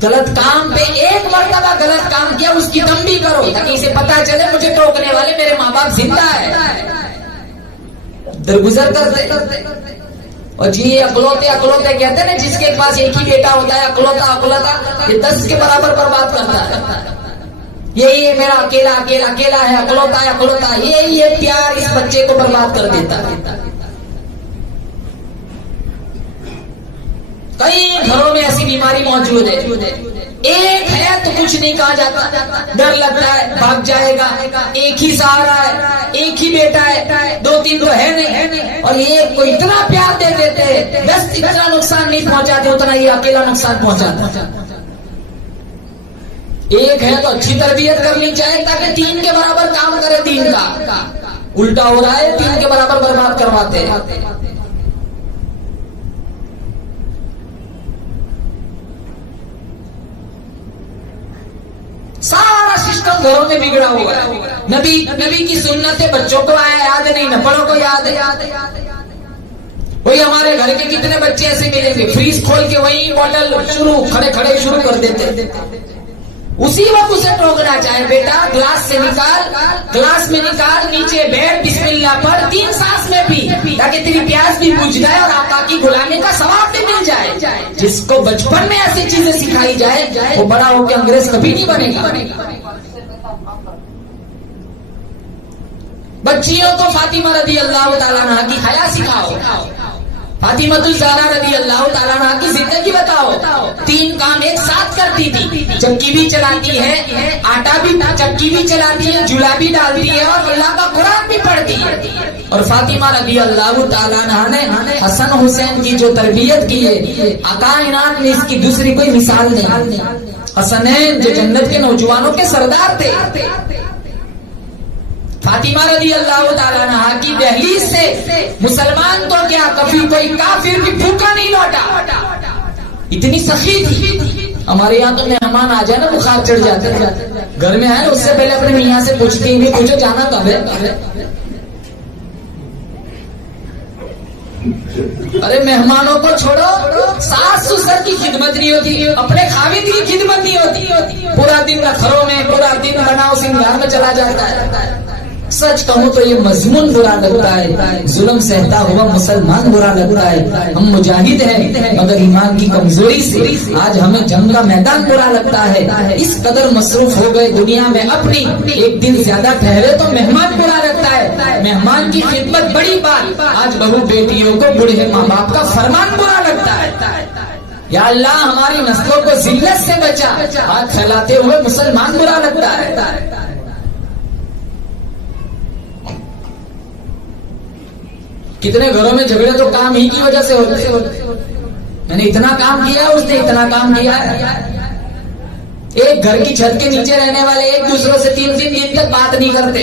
गलत काम पे एक मर्तबा गलत काम किया, उसकी तंबी करो ताकि इसे पता चले मुझे टोकने वाले मेरे माँ बाप जिंदा है, दरगुजर करते। और जी ये अकलौते कहते हैं ना, जिसके पास एक ही बेटा होता है, अकलौता, ये 10 के बराबर बर्बाद करता है। यही मेरा अकेला है, अकलौता, ये प्यार इस बच्चे को बर्बाद कर देता है। कई घरों में ऐसी बीमारी मौजूद है, एक है तो कुछ नहीं कहा जाता, डर लगता है भाग जाएगा, एक ही सहारा है, एक ही बेटा है, 2-3 तो है नहीं, और ये को इतना प्यार दे देते हैं, बस इतना नुकसान नहीं पहुंचाते उतना ये अकेला नुकसान पहुंचाता। एक है तो अच्छी तरबियत करनी चाहिए ताकि 3 के बराबर काम करे दीन का, उल्टा हो रहा है, 3 के बराबर बर्बाद करवाते हैं। सारा सिस्टम घरों में बिगड़ा हुआ है। नबी की सुन्नतें बच्चों को याद नहीं, न बड़ों को याद है। वही हमारे घर के कितने बच्चे ऐसे मिलेंगे, फ्रीज खोल के वही बॉटल खड़े शुरू कर देते, उसी वक्त उसे टोकना चाहे, बेटा ग्लास में निकाल, नीचे बैठ, बिस्मिल्लाह पढ़, 3 सांस में पी, ताकि तेरी प्यास भी बुझ जाए और आका की गुलामी का सवाब भी मिल जाए। जिसको बचपन में ऐसी चीजें सिखाई जाए वो बड़ा होकर अंग्रेज कभी नहीं बनेगा। बच्चियों को फातिमा रदी अल्लाह ताला अन्हा की हया सिखाओ, फातिमा ज़हरा रदी अल्लाह ताला अन्हा की जिंदगी बताओ। 3 काम एक साथ करती थी, चक्की भी चलाती है, आटा भी चक्की भी चलाती है, चूल्हा भी डालती है और अल्लाह का कुरान भी पढ़ती है। और फातिमा रदी अल्लाह ताला अन्हा ने हसन हुसैन की जो तरबियत की है, कायनात में इसकी दूसरी कोई मिसाल नहीं। हसनैन जो जन्नत के नौजवानों के सरदार थे, फातिमा रदी अल्लाह ताला अन्हा की दहलीज से मुसलमान तो क्या कभी कोई काफिर भी भूखा नहीं लौटा, इतनी सखी थी। हमारे यहाँ तो मेहमान आ जाए ना बुखार चढ़ जाते हैं, घर में आए उससे पहले अपने मियाँ से पूछते ही नहीं, पूछो जाना कब है। अरे मेहमानों को छोड़ो, सास ससुर की खिदमत नहीं होती, अपने खाविद की खिदमत नहीं होती, पूरा दिन घरों में, पूरा दिन बनाओ सिंगार में चला जाता है। सच कहूँ तो ये मजमून बुरा लगता है, जुल्म सहता हुआ मुसलमान बुरा लगता है। हम मुजाहिद हैं मगर ईमान की कमजोरी से आज हमें जंग का मैदान बुरा लगता है। इस कदर मसरूफ हो गए दुनिया में अपनी, एक दिन ज्यादा ठहरे तो मेहमान बुरा लगता है। मेहमान की खिदमत बड़ी बात, आज बहू बेटियों को बूढ़े माँ बाप का फरमान बुरा लगता है। या अल्लाह हमारी नस्लों को जिल्लत से बचा, हाथ फैलाते हुए मुसलमान बुरा लगता है। कितने घरों में झगड़े तो काम ही की वजह से होते। मैंने इतना काम किया, उसने इतना काम किया। एक घर की छत के नीचे रहने वाले एक दूसरों से 3-3 दिन तक बात नहीं करते।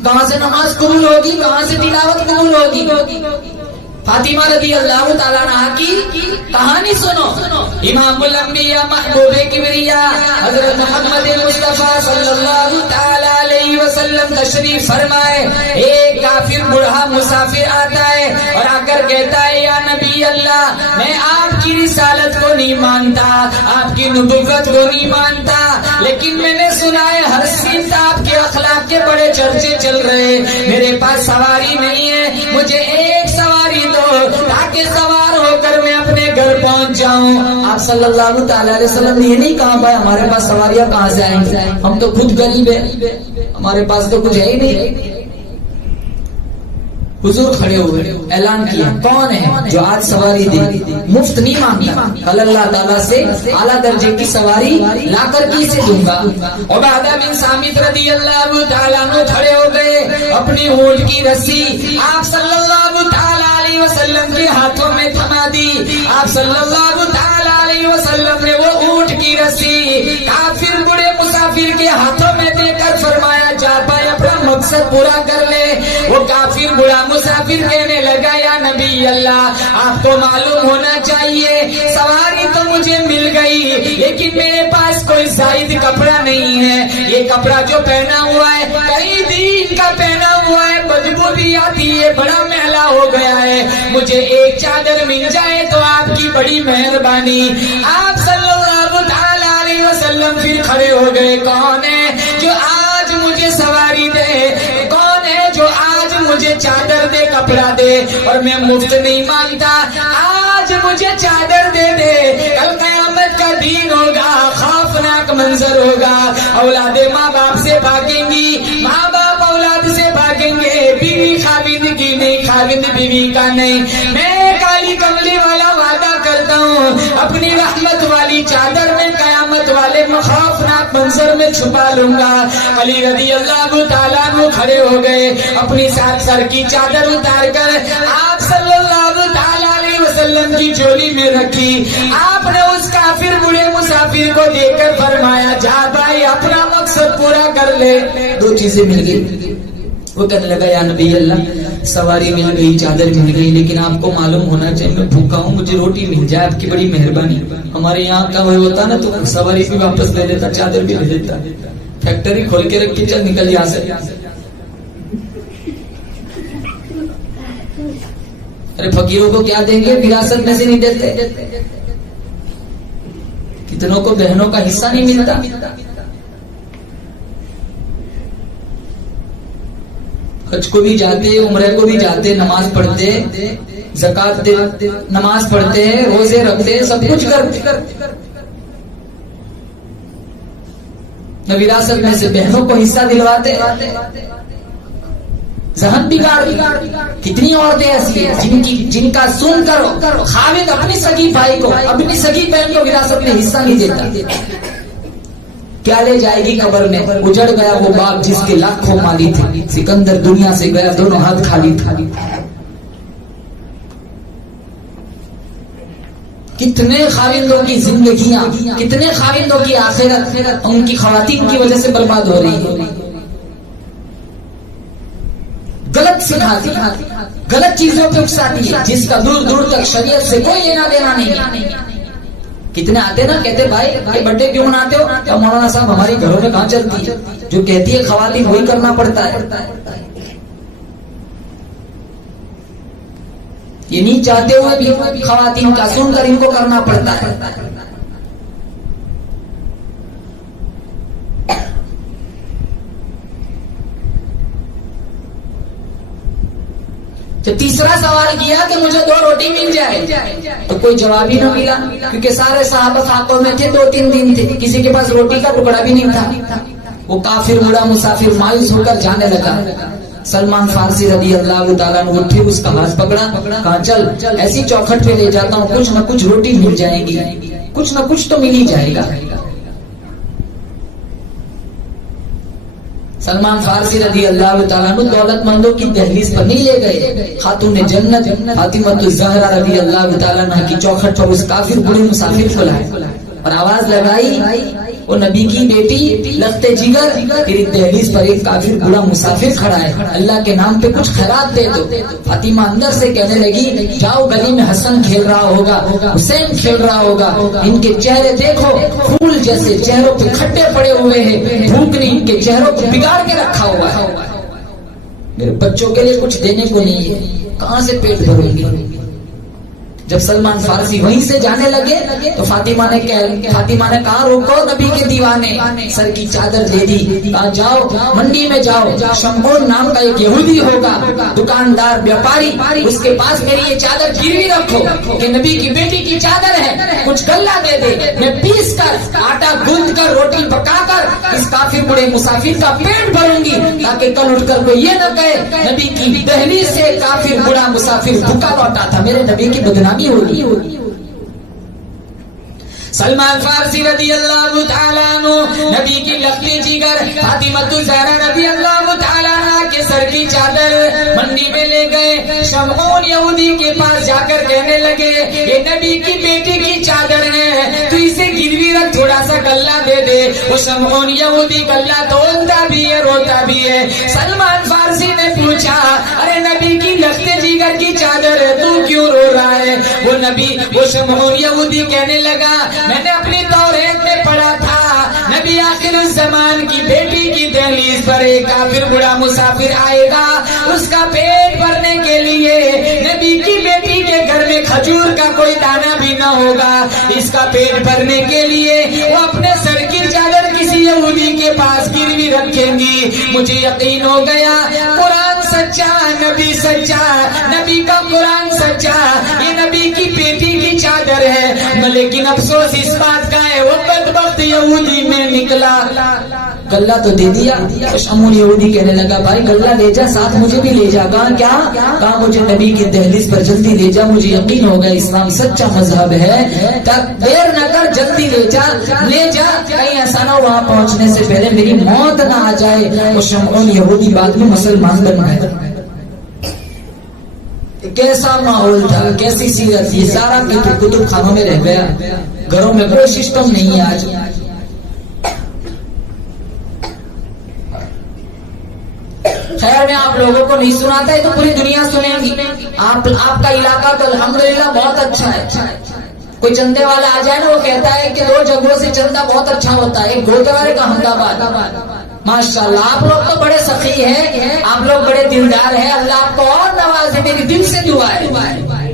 कहां से नमाज कबूल होगी, कहां से तिलावत कबूल होगी। फातिमा रदी अल्लाह ताला अन्हा की कहानी सुनो। इमामुल अंबिया महबूबे किबरिया हजरत मोहम्मद मुस्तफा सल्लल्लाहु ताला अलैहि वसल्लम तशरीफ फरमाए। एक काफिर बूढ़ा मुसाफिर आता है और आकर कहता है, या नबी अल्लाह, मैं आपकी रिसालत को नहीं मानता, आपकी नबुव्वत को नहीं मानता, लेकिन मैंने सुना है हर सिमत आपके अखलाक के बड़े चर्चे चल रहे। मेरे पास सवारी नहीं है, मुझे एक सवारी दो ताकि सवार होकर मैं अपने घर पहुंच जाऊं। आप सल्लल्लाहु ताला अलैहि वसल्लम ने ये नहीं कहा भाई हमारे पास सवारियां कहां से आएंगी, हम तो खुद गरीब है, हमारे पास तो कुछ है ही नहीं। हुजूर खड़े हुए, ऐलान किया, कौन है जो आज सवारी दे, मुफ्त नहीं मांगता, कल अल्लाह ताला से आला दर्जे की सवारी लाकर के इसे दूंगा। उबादा बिन सामित रदियल्लाहु ताला अन्हु खड़े हो गए, अपनी ऊंट की रस्सी आप सल्लल्लाहु ताला अलैहि वसल्लम के हाथों में थमा दी। आप सल्लल्लाहु ताला अलैहि वसल्लम ने वो ऊंट की रस्सी काफिर बूढ़े मुसाफिर के हाथों में देकर फरमाया, जा भाई अपना मकसद पूरा कर ले। वो काफिर बूढ़ा मुसाफिर कहने लगा, या नबी अल्लाह, आपको मालूम होना चाहिए सवारी तो मुझे मिल गई, लेकिन मेरे पास कोई जायद कपड़ा नहीं है। ये कपड़ा जो पहना हुआ है कई दिन का पहना हुआ है, बदबू भी आती है, बड़ा मैला हो गया है। मुझे एक चादर मिल जाए तो आपकी बड़ी मेहरबानी। आप सल्लल्लाहु ताला अलैहि वसल्लम फिर खड़े हो गए, कौन है जो आज मुझे सवारी दे, कौन है जो आज मुझे चादर दे, कपड़ा दे, और मैं मुफ्त नहीं मांगता, आज मुझे चादर दे दे। कल कयामत का दिन होगा, खौफनाक मंजर होगा, औलादे माँ बाप से भागेंगी, माँ बाप औलाद से भागेंगे, बीवी खाविंद की नहीं, खाविंद बीवी का नहीं। मैं काली कमली वाला वादा करता हूँ, अपनी रहमत वाली चादर में कयामत वाले खौफनाक मंजर में छुपा लूंगा। अली रदियल्लाहु ताला अन्हु खड़े हो गए, अपनी साथ सर की चादर उतार कर आप सल्लल्लाहु ताला अलैहि वसल्लम की झोली में रखी। आपने उस काफिर बूढ़े मुसाफिर को देकर फरमाया, जा भाई अपना मकसद पूरा कर ले। दो चीजें मिल गई। वो कहने लगा, या नबी अल्लाह, सवारी मिल गई, चादर मिल गई, लेकिन आपको मालूम होना चाहिए मैं भूखा हूँ, मुझे रोटी मिल जाए, आपकी बड़ी मेहरबानी। हमारे यहाँ का वही होता ना, तो सवारी भी वापस ले लेता, चादर भी ले लेता, फैक्ट्री खोल के रख के चल निकल यहाँ से। अरे फकीरों को क्या देंगे, विरासत में से नहीं देते, कितनों को बहनों का हिस्सा नहीं मिलता। हज को भी जाते, उम्रे को भी जाते, नमाज पढ़ते, ज़कात दे, नमाज पढ़ते हैं, रोजे रखते, सब कुछ करते, न विरासत में से बहनों को हिस्सा दिलवाते। जहन बिगाड़। कितनी औरतें ऐसी हैं जिनका सुनकर खाविद अपनी सगी भाई को, अपनी सगी बहन को विरासत में हिस्सा नहीं देता। क्या ले जाएगी कब्र में? उजड़ गया वो बाप जिसके लाखों माली थे, सिकंदर दुनिया से गया, दोनों हाथ खाली था। कितने खाविंदों की जिंदगियां, कितने खाविंदों की आखिरत उनकी खवातीन की वजह से बर्बाद हो रही है। गलत सिखाती, गलत चीजों पे उकसाती है, जिसका दूर दूर तक शरीयत से कोई लेना देना नहीं है। कितने आते ना, कहते भाई बर्थडे क्यों मनाते हो? तो मौलाना साहब हमारी घरों में कहाँ चलती है, जो कहती है खवातीन वही करना पड़ता है। ये नहीं चाहते हुए भी खवातीन का सुनकर इनको करना पड़ता है। तो तीसरा सवाल किया कि मुझे 2 रोटी मिल जाए, तो कोई जवाब ही ना मिला, क्योंकि सारे साहबा फाकों में थे, 2-3 दिन थे, किसी के पास रोटी का टुकड़ा भी नहीं था। वो काफिर बूढ़ा मुसाफिर मायूस होकर जाने लगा। सलमान फारसी रदियल्लाहु ताला अन्हु फिर उसका हाथ पकड़ा, कहा चल ऐसी चौखट पे ले जाता हूँ, कुछ न कुछ रोटी मिल जाएगी, कुछ न कुछ तो मिल ही जाएगा। सलमान फारसी रदियल्लाहु ताला अन्हु दौलतमंदों की दहलीज पर नहीं ले गए, खातून जन्नत फातिमा ज़हरा रदियल्लाहु ताला अन्हा की चौखट पर उस काफिर बूढ़े मुसाफिर को लाए और आवाज लगाई, वो नबी की बेटी लखते जिगर, फिर दहलीज पर एक काफिर बूढ़ा मुसाफिर खड़ा है, अल्लाह के नाम पे कुछ खैरात दे दो। फातिमा अंदर से कहने लगी, जाओ गली में हसन खेल रहा होगा, हुसैन खेल रहा होगा, इनके चेहरे देखो फूल जैसे, चेहरों पे खट्टे पड़े हुए हैं, भूख ने इनके चेहरों को बिगाड़ के रखा हुआ है। मेरे बच्चों के लिए कुछ देने को नहीं है, कहाँ से पेट भरूंगी? जब सलमान फारसी वहीं से जाने लगे तो फातिमा ने कहा रोको नबी के दीवाने, सर की चादर दे दी, कहा जाओ मंडी में जाओ, शमून नाम का एक यहूदी होगा, दुकानदार व्यापारी, उसके पास मेरी ये चादर गिरवी रखो कि नबी की बेटी की चादर है, कुछ गल्ला दे दे, मैं पीस कर आटा गूंद कर रोटी पकाकर इस काफिर बुढ़े मुसाफिर का पेट भरूंगी, ताकि कल उठकर कोई ये न कहे नबी की दहलीज से काफिर बुढ़ा मुसाफिर भूखा लौटा था, मेरे नबी की बदनामी होगी। सलमान फारसी रदी अल्लाह तआला अन्हु नबी की लखती जिगर फातिमा ज़हरा रदी अल्लाह तआला अन्हा के सर की चादर मंडी में ले गए। शमऊन यहूदी के पास जाकर कहने लगे ये नबी की बेटी की चादर है, तो इसे गिरवी रख, थोड़ा सा गल्ला दे दे। वो शमऊन यहूदी गल्ला तोड़ता भी है रोता भी है। सलमान फारसी ने पूछा अरे नबी की लखते जिगर की चादर है, तू क्यों रो रहा है? वो शमऊन यहूदी कहने लगा मैंने अपनी तौरात में पढ़ा था नबी आखिर ज़मान की बेटी की दहलीज पर एक काफिर बुढ़ा मुसाफिर आएगा, उसका पेट भरने के लिए नबी की बेटी के घर में खजूर का कोई दाना भी न होगा, इसका पेट भरने के लिए वो अपने सर की चादर किसी यहूदी के पास गिरवी रखेंगी। मुझे यकीन हो गया कुरान सच्चा, नबी सच्चा, नबी का कुरान सच्चा, ये नबी की बेटी की चादर है। लेकिन अफसोस इस बात का है वो बदबख्त यहूदी में निकला। गल्ला तो दे दिया। शमून यहूदी कहने लगा भाई गल्ला ले जा, साथ मुझे भी ले जागा क्या? कहा मुझे नबी की दहलीज पर जल्दी ले जा, मुझे यकीन हो गया इस्लाम सच्चा मजहब है, तब देर न कर, जल्दी ले जा, कहीं ऐसा ना वहां पहुंचने से पहले मेरी मौत ना आ जाए। तो शमऊन यहूदी बाद में मुसलमान बन गए। कैसा माहौल था, कैसी सीरत, ये सारा कुतुब खानों में रह गया, घरों में कोई सिस्टम नहीं है आज। खैर मैं आप लोगों को नहीं सुनाता है तो पूरी दुनिया सुनेगी। आपका इलाका तो अल्हम्दुलिल्लाह बहुत अच्छा है। कोई चंदे वाला आ जाए ना, वो कहता है कि 2 जगहों से चंदा बहुत अच्छा होता है, एक गोदवारे का अहमदाबाद। माशाल्लाह आप लोग तो बड़े सखी हैं, आप लोग बड़े दिलदार हैं, अल्लाह आपको और नवाजे, मेरी दिल से दुआ है।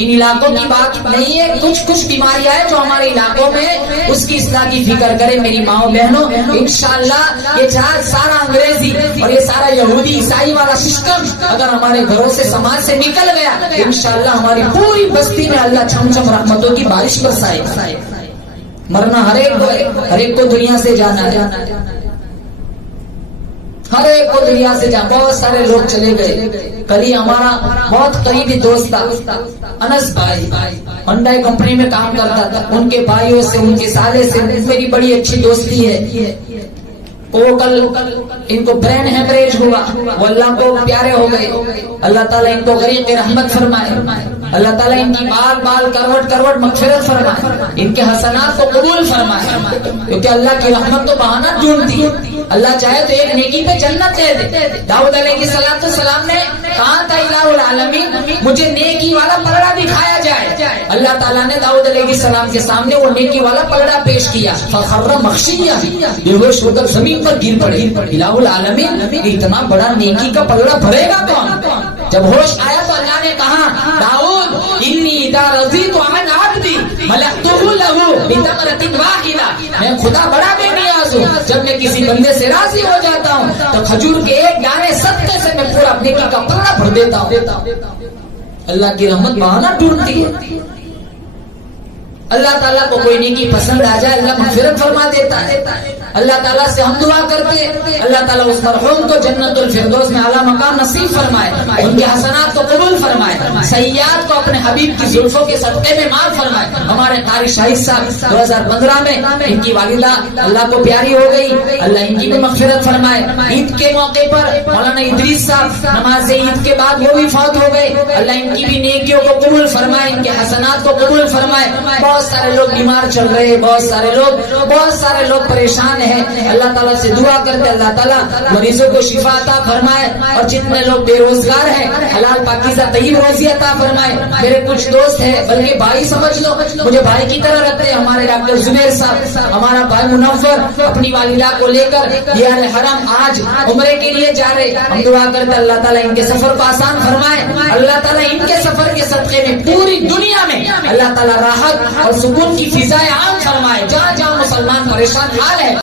इन इलाकों की बात नहीं है, कुछ बीमारियां हैं जो हमारे इलाकों में, उसकी इस्लाह की फिक्र करें मेरी माओ बहनों। इंशाअल्लाह ये सारा अंग्रेजी और ये सारा यहूदी ईसाई वाला सिस्टम अगर हमारे घरों से, समाज से निकल गया, इंशाअल्लाह हमारी पूरी बस्ती में अल्लाह छमछम रहमतों की बारिश बरसाए। मरना हर एक को दुनिया से जाना है, हर एक को दुनिया से जा। बहुत सारे लोग चले गए। कल ही हमारा बहुत करीबी दोस्त था अनस भाई, होंडा कंपनी में काम करता था, उनके भाइयों से, उनके साले से मेरी बड़ी अच्छी दोस्ती है। वो कल इनको ब्रेन हेमरेज हुआ, वो अल्लाह को प्यारे हो गए। अल्लाह ताला इनको गरीब रहमत फरमाए, अल्लाह ताला इनकी बाल करवट मगफिरत फरमाए, इनके हसनात को कबूल फरमाए, क्योंकि अल्लाह की रहमत तो बहाना ढूंढती है। अल्लाह चाहे तो एक नेकी पे जन्नत दे दे। दाऊद अलैहिस्सलाम ने कहा था इलाहुल आलमीन मुझे नेकी वाला पलड़ा दिखाया जाए। अल्लाह ताला ने दाऊद अलैहिस्सलाम के सामने वो नेकी वाला पलड़ा पेश किया, फखर्रा मखशिया, बेहोश होकर जमीन पर गिर पड़े। इलाहुल आलमीन इतना बड़ा नेकी का पलड़ा भरेगा कौन? जब होश आया तो अल्लाह ने कहा दाऊद इन्नी इदा रज़ीतु अन अब्दी मलकतुहु लहु बितमरतिन वाहिदा, मैं खुदा बड़ा बेनियाज हूँ, जब मैं किसी बंदे से राजी हो जाता हूँ तो खजूर के एक दाने सत्ते से मैं पूरा नेकी का पलड़ा भर देता हूँ। अल्लाह की रहमत बहाना ढूंढती है। अल्लाह ताला को कोई नेकी पसंद आ जाए, अल्लाह मग़फ़िरत फरमा देता है। अल्लाह ताला से हम दुआ करते, अल्लाह ताला उस मरहूम को जन्नतुल फिरदौस में आला मकाम नसीब फरमाए, उनके हसनात को कबूल फरमाए, सय्यात को अपने हबीब की जुल्फों के सदक़े में माफ फरमाए। हमारे कारी शाहिद साहब 2015 में इनकी वालिदा अल्लाह को प्यारी हो गई, अल्लाह इनकी भी मग़फ़िरत फरमाए। ईद के मौके पर मौलाना इदरीस साहब नमाज ईद के बाद वो भी फौत हो गए, अल्लाह इनकी भी नेकियों को कबूल फरमाए, इनके हसनात को कबूल फरमाए। बहुत सारे लोग बीमार चल रहे, बहुत सारे लोग परेशान परेशान है, अल्लाह ताला से दुआ करते अल्लाह ताला मरीजों को शिफा अता फरमाए, और जितने लोग बेरोजगार हैं हलाल पाकीज़ा तय्यब रोजी अता फरमाए। मेरे कुछ दोस्त है, बल्कि भाई समझ लो, मुझे भाई की तरह रखते हैं, हमारे डॉक्टर जुबैर साहब, हमारा भाई मुनव्वर अपनी वालिदा को लेकर यार हरम आज उम्रे के लिए जा रहे। हम दुआ करते अल्लाह ताला इनके सफर को आसान फरमाए, अल्लाह ताला इनके सफर के सदके में पूरी दुनिया में अल्लाह ताला राहत और सुकून की फिजाएं आम फरमाए। जहाँ जहाँ मुसलमान परेशान हाल है